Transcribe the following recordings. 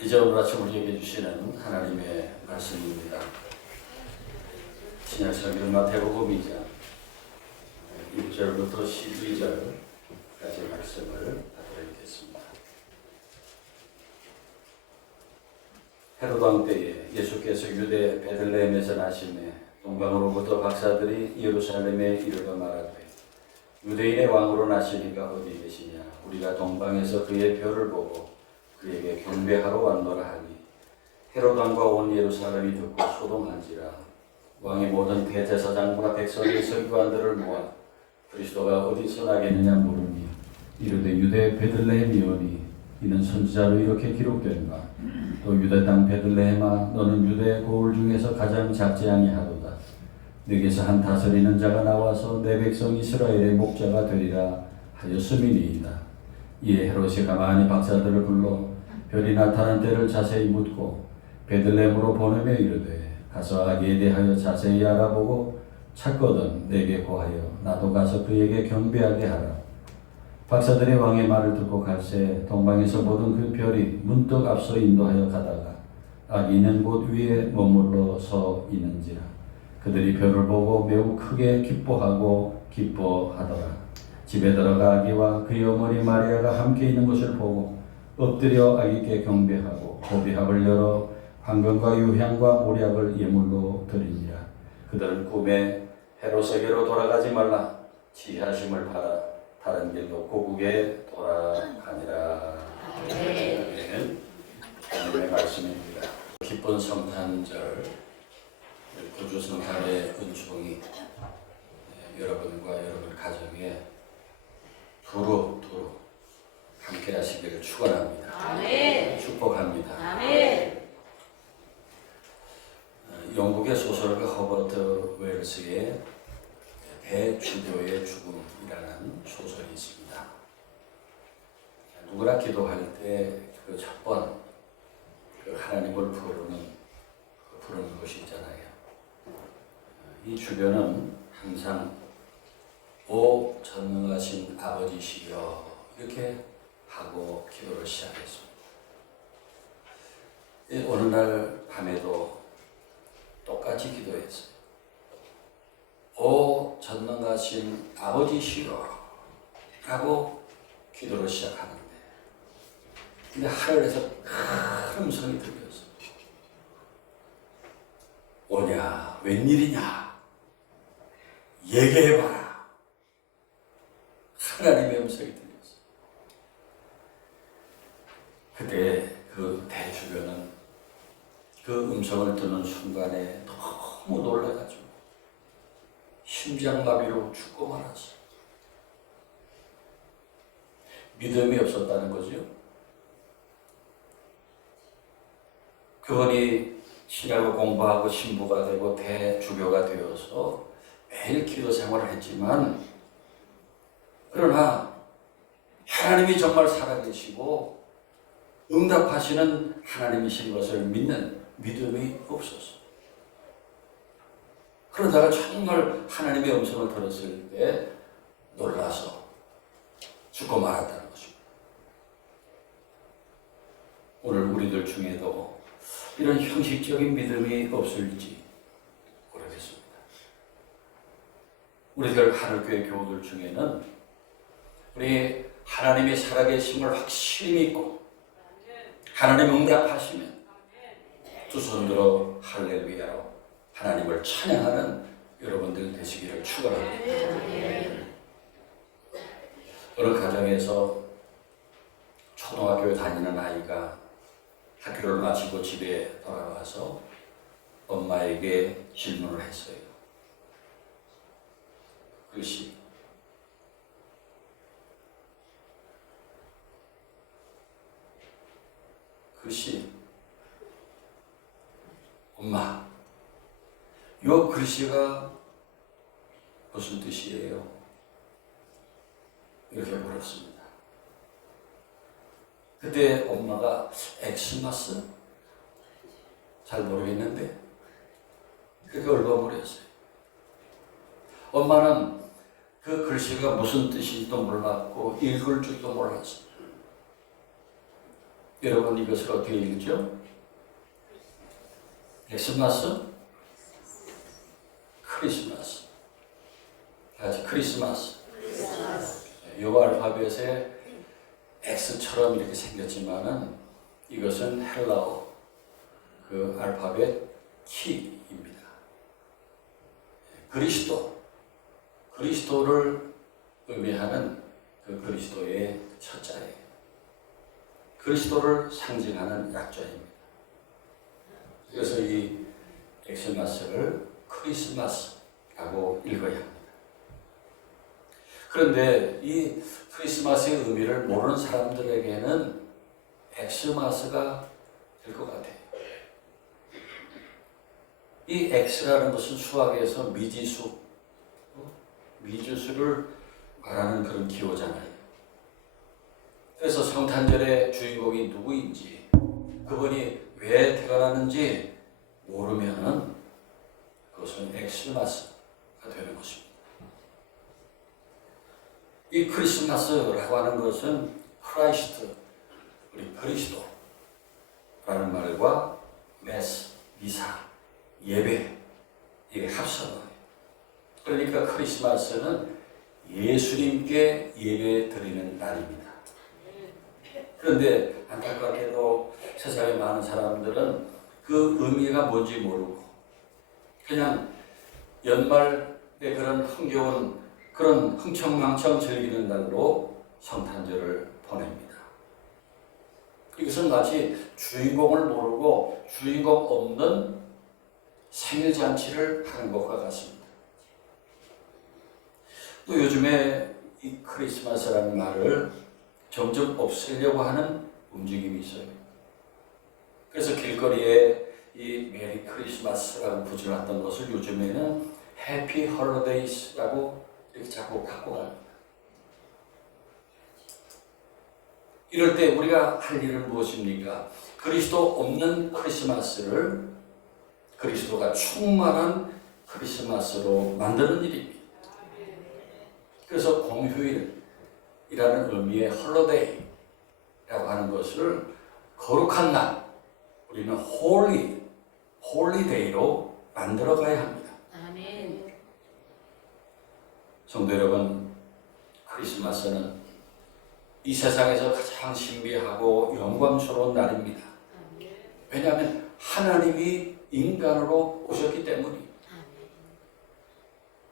이제 오늘 아침 우리에게 주시는 하나님의 말씀입니다. 신약성경 마태복음이자 1절부터 12절까지 말씀을 읽겠습니다. 헤롯 왕 때에 예수께서 유대 베들레헴에서 나시매 동방으로부터 박사들이 예루살렘에 이르러 말하되 유대인의 왕으로 나시니가 어디 계시냐? 우리가 동방에서 그의 별을 보고 그에게 경배하러 왔노라 하니 헤롯 왕과 온 예루살렘이 듣고 소동한지라. 왕이 모든 대제사장과 백성의 서기관들을 모아 그리스도가 어디서 나겠느냐 물으니 이르되 유대 베들레헴이오니 이는 선지자로 이렇게 기록된바 또 유대 땅 베들레헴아 너는 유대 고을 중에서 가장 작지 아니하도다. 너에게서 한 다스리는 자가 나와서 내 백성 이스라엘의 목자가 되리라 하였음이니이다. 이에 헤롯이 가만히 박사들을 불러 별이 나타난 때를 자세히 묻고 베들레헴으로 보내며 이르되 가서 아기에 대하여 자세히 알아보고 찾거든 내게 고하여 나도 가서 그에게 경배하게 하라. 박사들이 왕의 말을 듣고 갈새 동방에서 보던 그 별이 문득 앞서 인도하여 가다가 아기는 곳 위에 머물러 서 있는지라. 그들이 별을 보고 매우 크게 기뻐하더라. 집에 들어가 아기와 그의 어머니 마리아가 함께 있는 것을 보고 엎드려 아기께 경배하고 고비합을 열어 황금과 유향과 모략을 예물로 드리니라. 그들은 꿈에 헤롯에게로 돌아가지 말라 지하심을 받아 다른 길로 고국에 돌아가니라. 아멘. 하나님의 말씀입니다. 기쁜 성탄절 구주 성탄의 은총이 여러분과 여러분 가정에 두루 함께 하시기를 축원합니다. 아멘. 축복합니다. 아멘. 영국의 소설가 허버트 웰스의 대주교의 죽음이라는 소설이 있습니다. 누구나 기도할 때 그 첫 번 하나님을 부르는 것이 있잖아요. 이 주교는 항상 오 전능하신 아버지시여 이렇게 하고 기도를 시작했습니다. 어느 날 밤에도 똑같이 기도했어요. 오 전능하신 아버지시여 하고 기도를 시작하는데 근데 하늘에서 큰 음성이 들렸어요. 오냐 웬일이냐 얘기해봐라. 하나님의 음성이 들렸어요. 그때 그 대주교는 그 음성을 듣는 순간에 너무 놀라가지고 심장마비로 죽고 말았어요. 믿음이 없었다는 거죠. 그분이 신학을 공부하고 신부가 되고 대주교가 되어서 매일 기도 생활을 했지만 그러나 하나님이 정말 살아계시고 응답하시는 하나님이신 것을 믿는 믿음이 없었어. 그러다가 정말 하나님의 음성을 들었을 때 놀라서 죽고 말았다는 것입니다. 오늘 우리들 중에도 이런 형식적인 믿음이 없을지 모르겠습니다. 우리들 하늘교회 교우들 중에는 우리 하나님의 살아계심을 확실히 믿고 하나님 응답하시면 두 손 들어 할렐루야로 하나님을 찬양하는 여러분들 되시기를 축원합니다. 어느 가정에서 초등학교에 다니는 아이가 학교를 마치고 집에 돌아와서 엄마에게 질문을 했어요. 글씨 엄마 요 글씨가 무슨 뜻이에요? 이렇게 물었습니다. 그때 엄마가 엑스마스? 잘 모르겠는데 그게 얼버무렸어요. 엄마는 그 글씨가 무슨 뜻인지도 몰랐고 읽을 줄도 몰랐어요. 여러분 이것을 어떻게 읽죠? 엑스마스? 크리스마스. 다시 크리스마스. 요 알파벳에 X처럼 이렇게 생겼지만은 이것은 헬라어 그 알파벳 키입니다. 그리스도를 의미하는 그 그리스도의 첫자예요. 그리스도를 상징하는 약자입니다. 그래서 이 엑스마스를 크리스마스라고 읽어야 합니다. 그런데 이 크리스마스의 의미를 모르는 사람들에게는 엑스마스가 될 것 같아요. 이 X라는 것은 수학에서 미지수를 말하는 그런 기호잖아요. 그래서 성탄절의 주인공이 누구인지, 그분이 왜 태어나는지 모르면은 그것은 엑스마스가 되는 것입니다. 이 크리스마스라고 하는 것은 크라이스트, 우리 그리스도라는 말과 메스, 미사, 예배, 이게 합성어예요. 그러니까 크리스마스는 예수님께 예배 드리는 날입니다. 그런데 안타깝게도 세상에 많은 사람들은 그 의미가 뭔지 모르고 그냥 연말에 그런 흥겨운 그런 흥청망청 즐기는 날로 성탄절을 보냅니다. 이것은 마치 주인공을 모르고 주인공 없는 생일잔치를 하는 것과 같습니다. 또 요즘에 이 크리스마스라는 말을 점점 없애려고 하는 움직임이 있어요. 그래서 길거리에 이 메리 크리스마스라고 붙여놨던 것을 요즘에는 해피 홀리데이스라고 이렇게 자꾸 갖고 갑니다. 이럴 때 우리가 할 일은 무엇입니까? 그리스도 없는 크리스마스를 그리스도가 충만한 크리스마스로 만드는 일입니다. 그래서 공휴일이라는 의미의 홀리데이라고 하는 것을 거룩한 날, 우리는 홀리데이로 만들어 가야 합니다. 아멘. 성도 여러분, 크리스마스는 이 세상에서 가장 신비하고 영광스러운 날입니다. 왜냐하면 하나님이 인간으로 오셨기 때문입니다.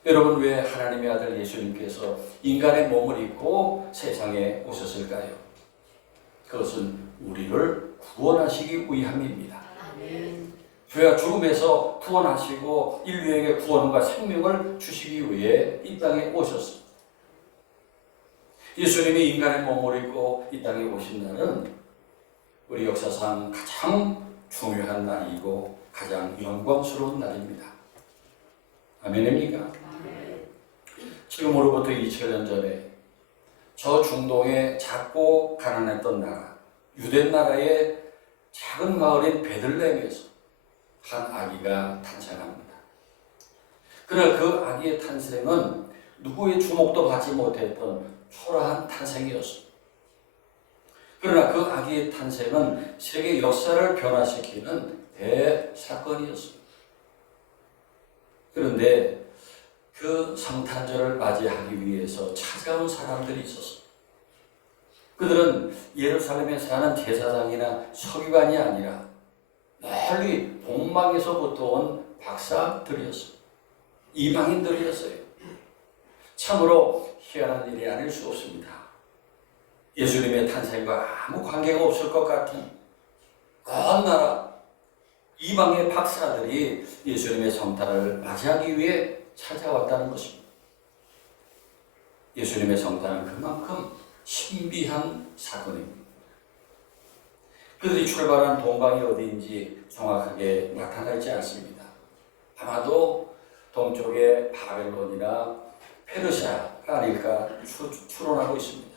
여러분, 왜 하나님의 아들 예수님께서 인간의 몸을 입고 세상에 오셨을까요? 그것은 우리를 구원하시기 위함입니다. 죄와 죽음에서 구원하시고 인류에게 구원과 생명을 주시기 위해 이 땅에 오셨습니다. 예수님이 인간의 몸을 입고 이 땅에 오신 날은 우리 역사상 가장 중요한 날이고 가장 영광스러운 날입니다. 아멘입니까? 지금으로부터 2000년 전에 저 중동의 작고 가난했던 나라, 유대 나라의 작은 마을인 베들레헴에서 한 아기가 탄생합니다. 그러나 그 아기의 탄생은 누구의 주목도 받지 못했던 초라한 탄생이었습니다. 그러나 그 아기의 탄생은 세계 역사를 변화시키는 대사건이었습니다. 그런데 그 성탄절을 맞이하기 위해서 찾아온 사람들이 있었습니다. 그들은 예루살렘에 사는 제사장이나 서기관이 아니라 멀리 동방에서부터 온 박사들이었습니다. 이방인들이었어요. 참으로 희한한 일이 아닐 수 없습니다. 예수님의 탄생과 아무 관계가 없을 것 같은 먼 나라 이방의 박사들이 예수님의 성탄을 맞이하기 위해 찾아왔다는 것입니다. 예수님의 성탄은 그만큼 신비한 사건입니다. 그들이 출발한 동방이 어디인지 정확하게 나타나 있지 않습니다. 아마도 동쪽의 바벨론이나 페르시아가 아닐까 추론하고 있습니다.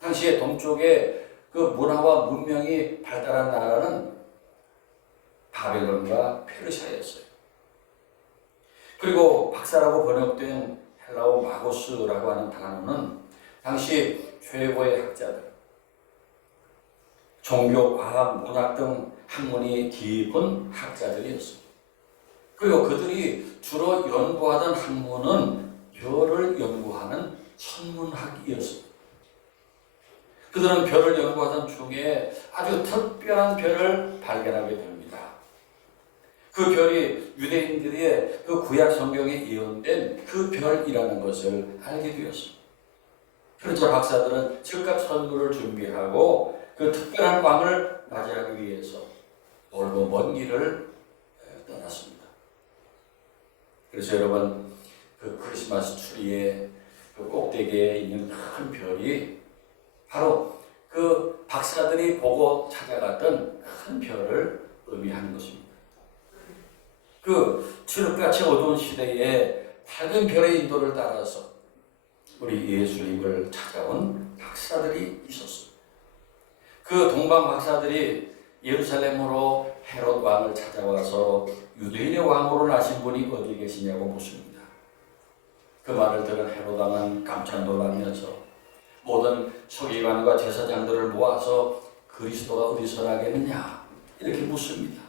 당시에 동쪽의 그 문화와 문명이 발달한 나라는 바벨론과 페르시아였어요. 그리고 박사라고 번역된 헬라어 마고스라고 하는 단어는 당시 최고의 학자들, 종교, 과학, 문학 등 학문이 깊은 학자들이었습니다. 그리고 그들이 주로 연구하던 학문은 별을 연구하는 천문학이었습니다. 그들은 별을 연구하던 중에 아주 특별한 별을 발견하게 됩니다. 그 별이 유대인들의 그 구약 성경에 예언된 그 별이라는 것을 알게 되었습니다. 그래서 박사들은 즉각 선물을 준비하고 그 특별한 광을 맞이하기 위해서 멀고 먼 길을 떠났습니다. 그래서 여러분, 그 크리스마스 트리의 그 꼭대기에 있는 큰 별이 바로 그 박사들이 보고 찾아갔던 큰 별을 의미하는 것입니다. 그 칠흑같이 어두운 시대에 밝은 별의 인도를 따라서 우리 예수님을 찾아온 박사들이 있었습니다. 그 동방 박사들이 예루살렘으로 헤롯 왕을 찾아와서 유대인의 왕으로 나신 분이 어디 계시냐고 묻습니다. 그 말을 들은 헤롯 왕은 깜짝 놀라면서 모든 서기관과 제사장들을 모아서 그리스도가 어디서 나겠느냐 이렇게 묻습니다.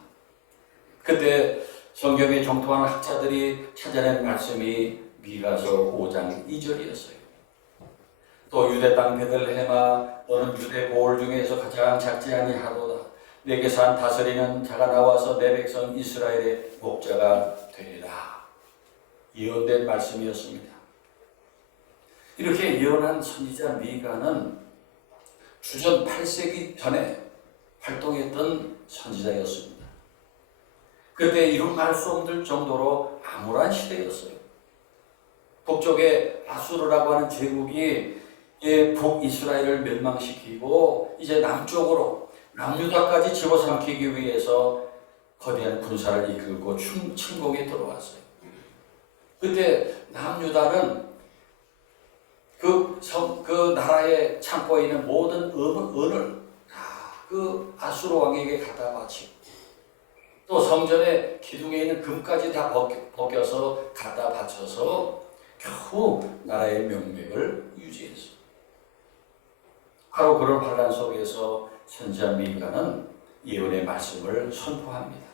그때 성경에 정통하는 학자들이 찾아낸 말씀이 미가서 5장 2절이었어요. 또 유대 땅 베들레헴아 너는 유대 고을 중에서 가장 작지 아니하도다. 내게서 한 다스리는 자가 나와서 내 백성 이스라엘의 목자가 되리라. 예언된 말씀이었습니다. 이렇게 예언한 선지자 미가는 주전 8세기 전에 활동했던 선지자였습니다. 그때 이루 말 수 없을 정도로 암울한 시대였어요. 북쪽에 아수르라고 하는 제국이 북이스라엘을 멸망시키고 이제 남쪽으로 남유다까지 집어삼키기 위해서 거대한 군사를 이끌고 침공에 들어왔어요. 그때 남유다는 그 나라에 창고에 있는 모든 은을 그 아수르 왕에게 갖다 바치고 또 성전의 기둥에 있는 금까지 다 벗겨서 갖다 바쳐서 겨우 나라의 명맥을 유지했습니다. 바로 그런 환란 속에서 선지자 미가는 예언의 말씀을 선포합니다.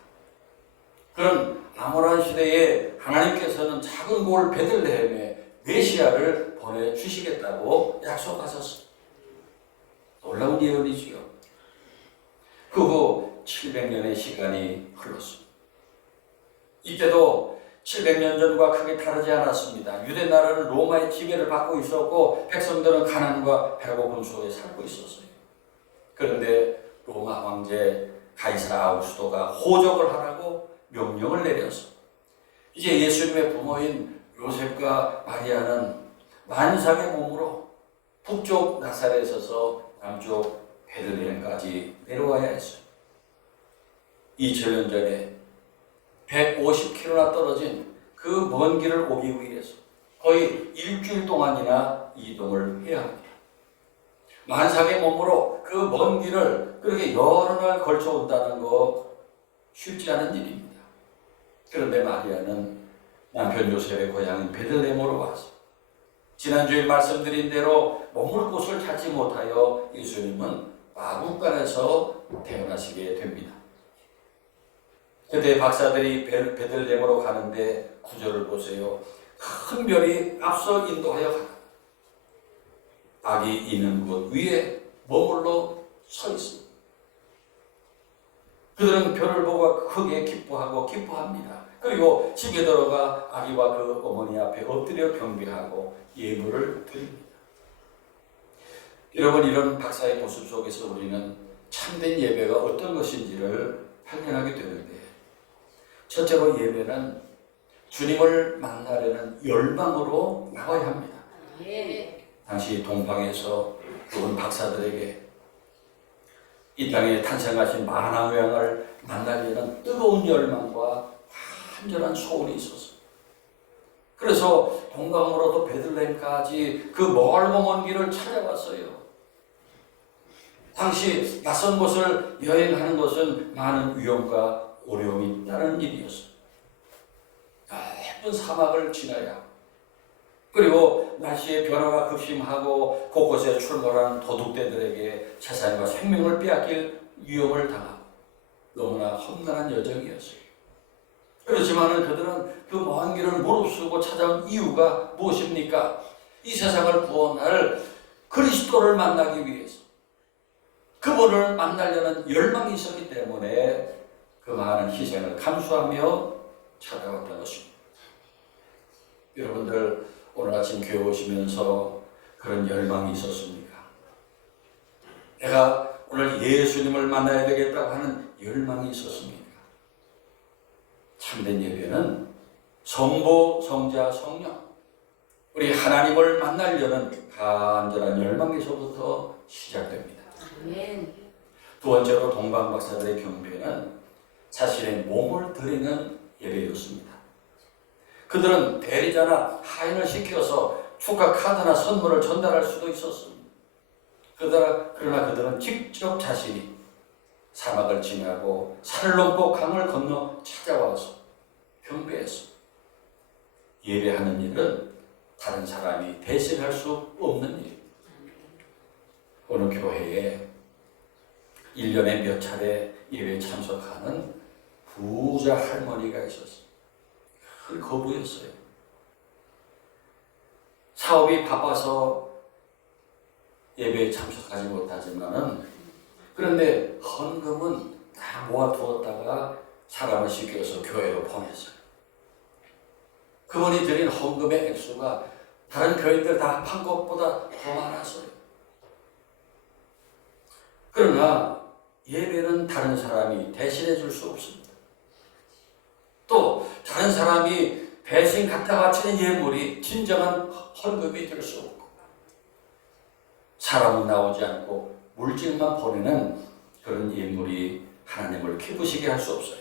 그런 암울한 시대에 하나님께서는 작은 고을 베들레헴에 메시아를 보내주시겠다고 약속하셨습니다. 놀라운 예언이지요. 그 후 700년의 시간이 흘렀습니다. 이때도 700년 전과 크게 다르지 않았습니다. 유대 나라는 로마의 지배를 받고 있었고 백성들은 가난과 배고픔 속에 살고 있었어요. 그런데 로마 황제 가이사 아우구스토가 호적을 하라고 명령을 내려서 이제 예수님의 부모인 요셉과 마리아는 만삭의 몸으로 북쪽 나사렛에서 남쪽 베들레헴까지 내려와야 했어요. 2000년 전에 150km나 떨어진 그 먼 길을 오기 위해서 거의 일주일 동안이나 이동을 해야 합니다. 만삭의 몸으로 그 먼 길을 그렇게 여러 날 걸쳐 온다는 거 쉽지 않은 일입니다. 그런데 마리아는 남편 요셉의 고향인 베들레헴으로 와서 지난주에 말씀드린 대로 머물 곳을 찾지 못하여 예수님은 마국간에서 태어나시게 됩니다. 그때 박사들이 베들레헴으로 가는데 구절을 보세요. 큰 별이 앞서 인도하여 가다. 아기 있는 곳 위에 머물러 서 있습니다. 그들은 별을 보고 크게 기뻐합니다. 그리고 집에 들어가 아기와 그 어머니 앞에 엎드려 경배하고 예물을 드립니다. 여러분, 이런 박사의 모습 속에서 우리는 참된 예배가 어떤 것인지를 발견하게 되는데, 첫째로 예배는 주님을 만나려는 열망으로 나와야 합니다. 당시 동방에서 그분 박사들에게 이 땅에 탄생하신 만왕왕을 만나려는 뜨거운 열망과 간절한 소원이 있었습니다. 그래서 동방으로도 베들레헴까지 그 멀고 먼 길을 찾아왔어요. 당시 낯선 곳을 여행하는 것은 많은 위험과 어려움이 있다는 일이었어요. 넓은 사막을 지나야 그리고 날씨의 변화가 급심하고 곳곳에 출몰하는 도둑대들에게 재산과 생명을 빼앗길 위험을 당하고 너무나 험난한 여정이었어요. 그렇지만 그들은 그 먼 길을 무릅쓰고 찾아온 이유가 무엇입니까? 이 세상을 구원할 그리스도를 만나기 위해서, 그분을 만나려는 열망이 있었기 때문에 그 많은 희생을 감수하며 찾아왔던 것입니다. 여러분들 오늘 아침 교회 오시면서 그런 열망이 있었습니까? 내가 오늘 예수님을 만나야 되겠다고 하는 열망이 있었습니까? 참된 예배는 성부, 성자, 성령, 우리 하나님을 만나려는 간절한 열망에서부터 시작됩니다. 두 번째로 동방박사들의 경배는 자신의 몸을 드리는 예배였습니다. 그들은 대리자나 하인을 시켜서 축하 카드나 선물을 전달할 수도 있었습니다. 그러나 그들은 직접 자신이 사막을 지나고 산을 넘고 강을 건너 찾아와서 경배했습니다. 예배하는 일은 다른 사람이 대신할 수 없는 일입니다. 어느 교회에 1년에 몇 차례 예배에 참석하는 부자 할머니가 있었어요. 큰 거부였어요. 사업이 바빠서 예배에 참석하지 못하지만은, 그런데 헌금은 다 모아두었다가 사람을 시켜서 교회로 보냈어요. 그분이 드린 헌금의 액수가 다른 교인들 다 합한 것보다 더 많았어요. 그러나 예배는 다른 사람이 대신해 줄 수 없습니다. 또 다른 사람이 대신 갖다 바치는 예물이 진정한 헌금이 될 수 없고, 사람은 나오지 않고 물질만 보내는 그런 예물이 하나님을 기쁘시게 할 수 없어요.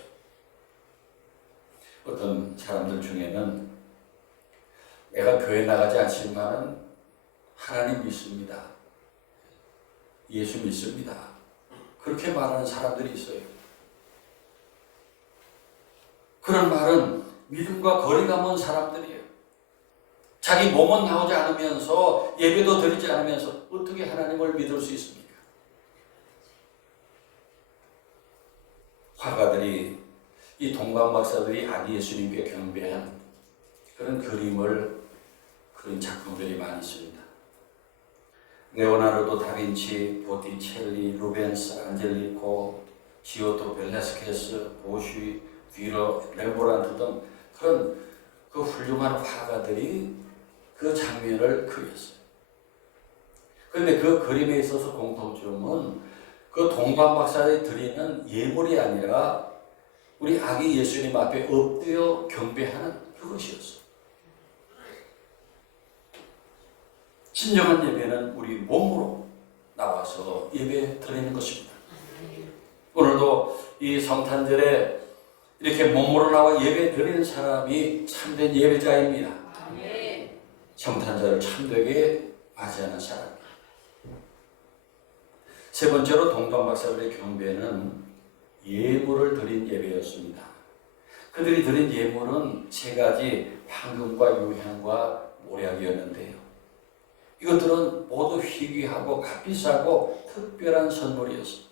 어떤 사람들 중에는 내가 교회 나가지 않지만은 하나님 믿습니다, 예수 믿습니다, 그렇게 말하는 사람들이 있어요. 그런 말은 믿음과 거리가 먼 사람들이에요. 자기 몸은 나오지 않으면서 예배도 드리지 않으면서 어떻게 하나님을 믿을 수 있습니까? 화가들이, 이 동방박사들이 아기 예수님께 경배한 그런 그림을 그린 작품들이 많이 있습니다. 레오나르도 다빈치, 보티첼리, 루벤스, 안젤리코, 지오토 벨라스케스, 보슈, 뒤로 렘브란트 등 그런 그 훌륭한 화가들이 그 장면을 그렸어요. 그런데 그 그림에 있어서 공통점은 그 동방박사들이 드리는 예물이 아니라 우리 아기 예수님 앞에 엎드려 경배하는 그것이었어요. 진정한 예배는 우리 몸으로 나와서 예배 드리는 것입니다. 오늘도 이 성탄절에 이렇게 몸으로 나와 예배 드리는 사람이 참된 예배자입니다. 성탄절을 참되게 맞이하는 사람. 세 번째로 동방박사들의 경배는 예물을 드린 예배였습니다. 그들이 드린 예물은 세 가지 황금과 유향과 모략이었는데요. 이것들은 모두 희귀하고 값비싸고 특별한 선물이었습니다.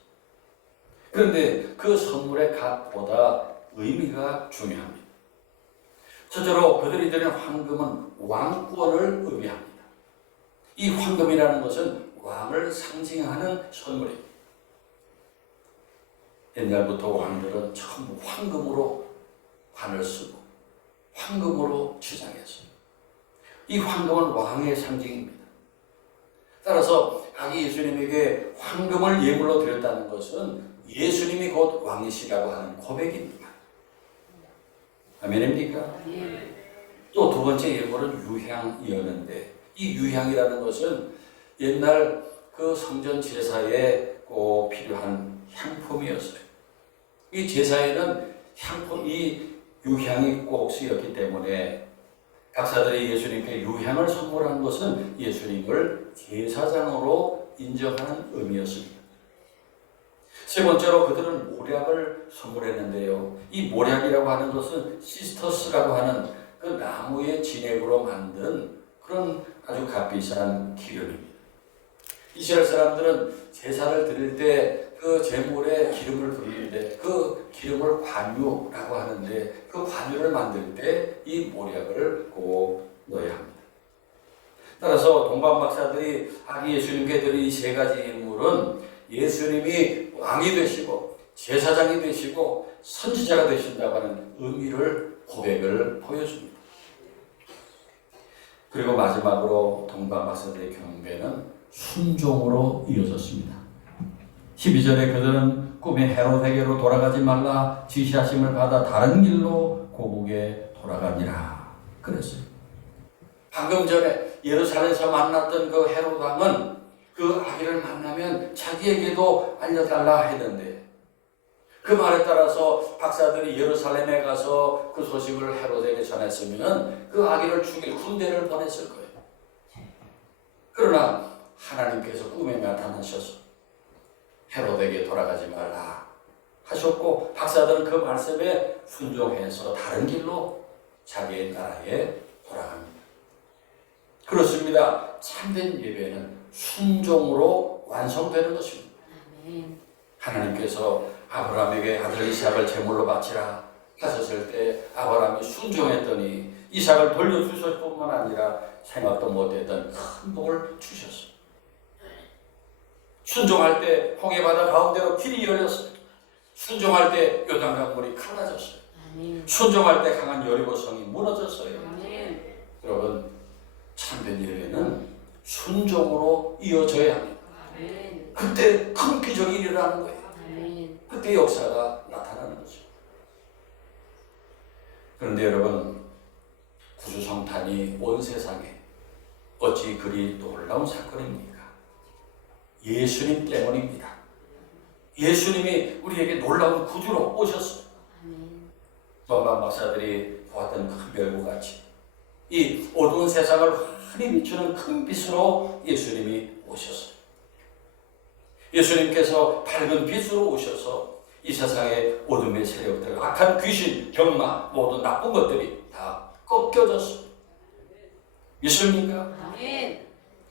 그런데 그 선물의 값보다 의미가 중요합니다. 첫째로 그들이 드린 황금은 왕권을 의미합니다. 이 황금이라는 것은 왕을 상징하는 선물입니다. 옛날부터 왕들은 전부 황금으로 관을 쓰고 황금으로 치장했어요. 이 황금은 왕의 상징입니다. 따라서 아기 예수님에게 황금을 예물로 드렸다는 것은 예수님이 곧 왕이시라고 하는 고백입니다. 아멘입니까? 또 두 번째 예물은 유향이었는데, 이 유향이라는 것은 옛날 그 성전 제사에 꼭 필요한 향품이었어요. 이 제사에는 이 유향이 꼭 쓰였기 때문에 박사들이 예수님께 유향을 선물한 것은 예수님을 제사장으로 인정하는 의미였습니다. 세 번째로 그들은 모략을 선물했는데요. 이 모략이라고 하는 것은 시스터스라고 하는 그 나무의 진액으로 만든 그런 아주 값비싼 기름입니다. 이스라엘 사람들은 제사를 드릴 때 그 제물에 기름을 부리는데 그 기름을 관유라고 하는데 그 관유를 만들 때 이 모략을 꼭 넣어야 합니다. 따라서 동방 박사들이 아기 예수님께 드린 이 세 가지 인물은 예수님이 왕이 되시고 제사장이 되시고 선지자가 되신다고 하는 의미를 고백을 보여줍니다. 그리고 마지막으로 동방 박사들의 경배는 순종으로 이어졌습니다. 12절에 그들은 꿈에 헤롯에게로 돌아가지 말라 지시하심을 받아 다른 길로 고국에 돌아가니라 그랬어요. 방금 전에 예루살렘에서 만났던 그 헤롯 왕은 그 아기를 만나면 자기에게도 알려달라 했는데 그 말에 따라서 박사들이 예루살렘에 가서 그 소식을 헤롯에게 전했으면 그 아기를 죽일 군대를 보냈을 거예요. 그러나 하나님께서 꿈에 나타나셔서 헤롯에게 돌아가지 말라 하셨고 박사들은 그 말씀에 순종해서 다른 길로 자기의 나라에 돌아갑니다. 그렇습니다. 참된 예배는 순종으로 완성되는 것입니다. 하나님께서 아브라함에게 아들 이삭을 제물로 바치라 하셨을 때 아브라함이 순종했더니 이삭을 돌려주실 뿐만 아니라 생각도 못했던 큰 복을 주셨습니다. 순종할 때 홍해바다 가운데로 길이 열렸어요. 순종할 때 요단강물이 갈라졌어요. 순종할 때 강한 여리고성이 무너졌어요. 여러분, 참된 예배는 순종으로 이어져야 합니다. 그때 큰 기적이 일어나는 거예요. 그때 역사가 나타나는 거죠. 그런데 여러분, 구주성탄이 온 세상에 어찌 그리 놀라운 사건입니까? 예수님 때문입니다. 예수님이 우리에게 놀라운 구주로 오셨어요. 동방 박사들이 보았던 큰 별과 같이 이 어두운 세상을 환히 비추는 큰 빛으로 예수님이 오셨어요. 예수님께서 밝은 빛으로 오셔서 이 세상의 어둠의 세력들, 악한 귀신, 병마, 모든 나쁜 것들이 다 꺾여졌습니다. 믿습니까?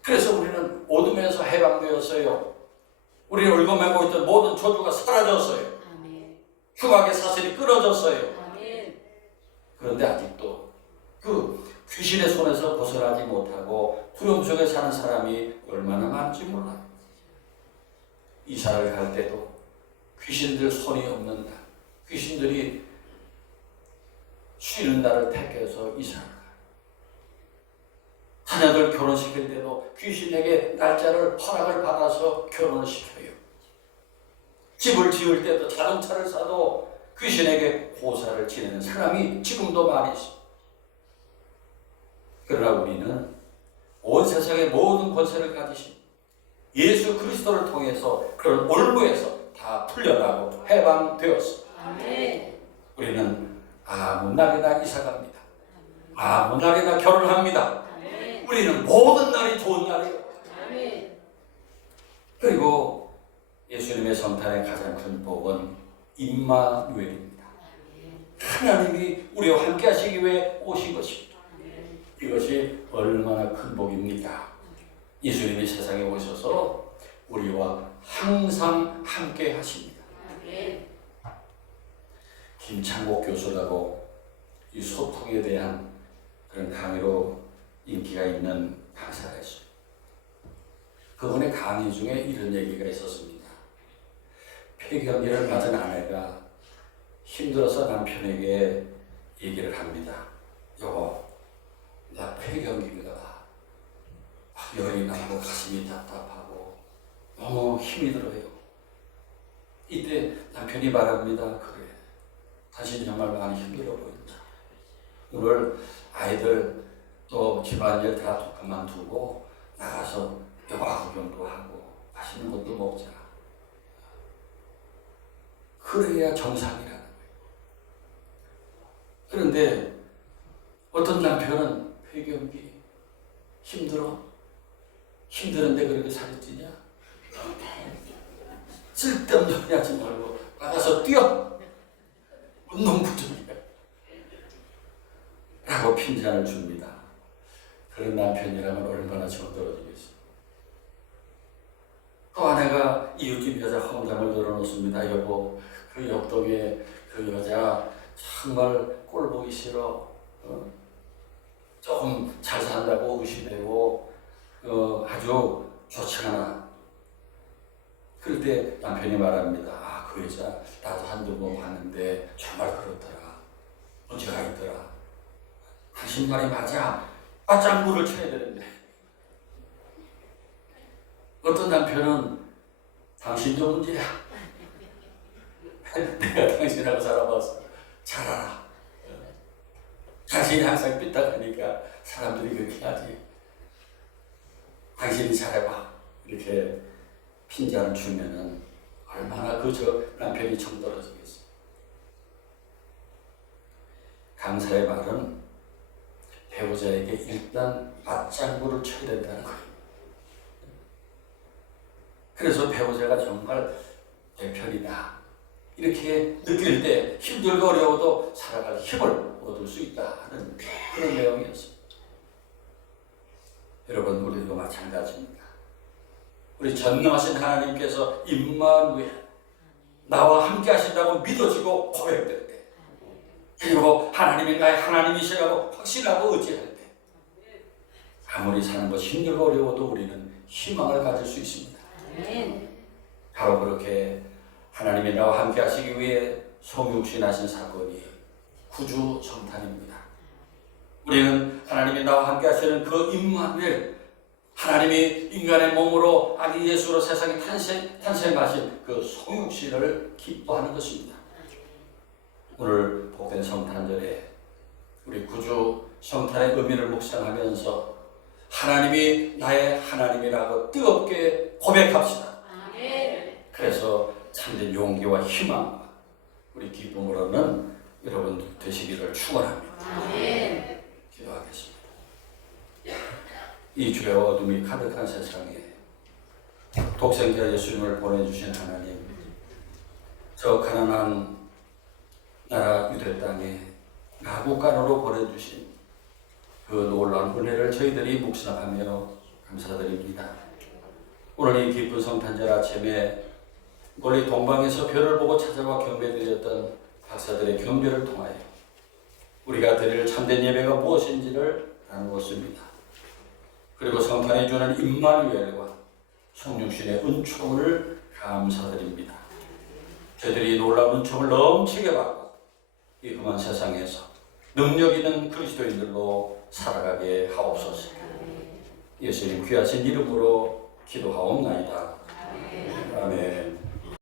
그래서 우리는 어둠에서 해방되었어요. 우리를 얽어매고 있던 모든 저주가 사라졌어요. 흉악의 사슬이 끊어졌어요. 그런데 아직도 그 귀신의 손에서 벗어나지 못하고 두려움 속에 사는 사람이 얼마나 많은지 몰라요. 이사를 갈 때도 귀신들 손이 없는 날, 귀신들이 쉬는 날을 택해서 이사를 가요. 자녀들 결혼시킬 때도 귀신에게 날짜를 허락을 받아서 결혼을 시켜요. 집을 지을 때도 자동차를 사도 귀신에게 고사를 지내는 사람이 지금도 많이 있습니다. 그러나 우리는 온 세상의 모든 권세를 가지신 예수 그리스도를 통해서 그런 올무에서 다 풀려나고 해방되었습니다. 우리는 아무 날이나 이사갑니다. 아무 날이나 결혼합니다. 우리는 모든 날이 좋은 날이에요. 그리고 예수님의 성탄의 가장 큰 복은 임마누엘입니다. 하나님이 우리와 함께 하시기 위해 오신 것입니다. 이것이 얼마나 큰 복입니까? 예수님이 세상에 오셔서 우리와 항상 함께 하십니다. 김창복 교수라고 이 소통에 대한 그런 강의로 인기가 있는 강사가 있어요. 그분의 강의 중에 이런 얘기가 있었습니다. 폐경기를 맞은 아내가 힘들어서 남편에게 얘기를 합니다. 여보, 나 폐경기가 열이 나고 가슴이 답답하고 너무 힘이 들어요. 이때 남편이 말합니다. 그래, 당신 정말 많이 힘들어 보인다. 오늘 아이들 또 집안일 다 그만두고 나가서 영화 구경도 하고 맛있는 것도 먹자. 그래야 정상이라는 거예요. 그런데 어떤 남편은 폐경기 힘들어? 힘드는데 그렇게 살이 찌냐? 쓸데없는 소리 하지 말고 나가서 뛰어! 운동 부족이야 라고 핀잔을 줍니다. 그러나 남편이라면 얼마나 정떨어지겠어요. 또 아내가 이웃집 여자 허물장을 열어놓습니다. 여보, 그 옆동에 그 여자 정말 꼴 보기 싫어. 조금 잘 산다고 의심되고 아주 좋지 않아. 그럴 때 남편이 말합니다. 아, 그 여자 나도 한두 번 봤는데 정말 그렇더라. 문제가 있더라. 당신 말이 맞아. 바짝 물을 쳐야 되는데. 어떤 남편은 당신도 문제야. 내가 당신하고 살아봐서 잘 알아. 자신이 항상 삐딱하니까 사람들이 그렇게 하지. 당신이 잘해봐. 이렇게 핀잔을 주면은 얼마나 그저 남편이 정떨어지겠어. 강사의 말은 배우자에게 일단 맞장구를 쳐야 된다는 거예요. 그래서 배우자가 정말 내 편이다 이렇게 느낄 때 힘들고 어려워도 살아갈 힘을 얻을 수 있다는 그런 내용이었습니다. 여러분, 우리도 마찬가지입니다. 우리 전능하신 하나님께서 임마누엘, 나와 함께 하신다고 믿어지고 고백될 때, 그리고 하나님이 나의 하나님이시라고 확신하고 의지할 때, 아무리 사는 것이 힘들고 어려워도 우리는 희망을 가질 수 있습니다. 바로 그렇게 하나님이 나와 함께 하시기 위해 성육신하신 사건이 구주 성탄입니다. 우리는 하나님이 나와 함께 하시는 그 임마누엘, 하나님이 인간의 몸으로 아기 예수로 세상에 탄생하신 그 성육신을 기뻐하는 것입니다. 오늘 복된 성탄절에 우리 구주 성탄의 의미를 묵상하면서 하나님이 나의 하나님이라고 뜨겁게 고백합시다. 그래서 참된 용기와 희망과 우리 기쁨으로는 여러분 되시기를 축원합니다. 기도하겠습니다. 이 죄와 어둠이 가득한 세상에 독생자 예수님을 보내주신 하나님, 저 가난한 나라 유대 땅에 가국간으로 보내주신 그 놀라운 은혜를 저희들이 묵상하며 감사드립니다. 오늘 이 기쁜 성탄절 아침에 멀리 동방에서 별을 보고 찾아와 경배드렸던 박사들의 경배를 통하여 우리가 드릴 참된 예배가 무엇인지를 나누었습니다. 그리고 성탄이 주는 임마누엘과 성육신의 은총을 감사드립니다. 저희들이 놀라운 은총을 넘치게 받고 이 험한 세상에서 능력 있는 그리스도인들로 살아가게 하옵소서. 예수님 귀하신 이름으로 기도하옵나이다. 아멘.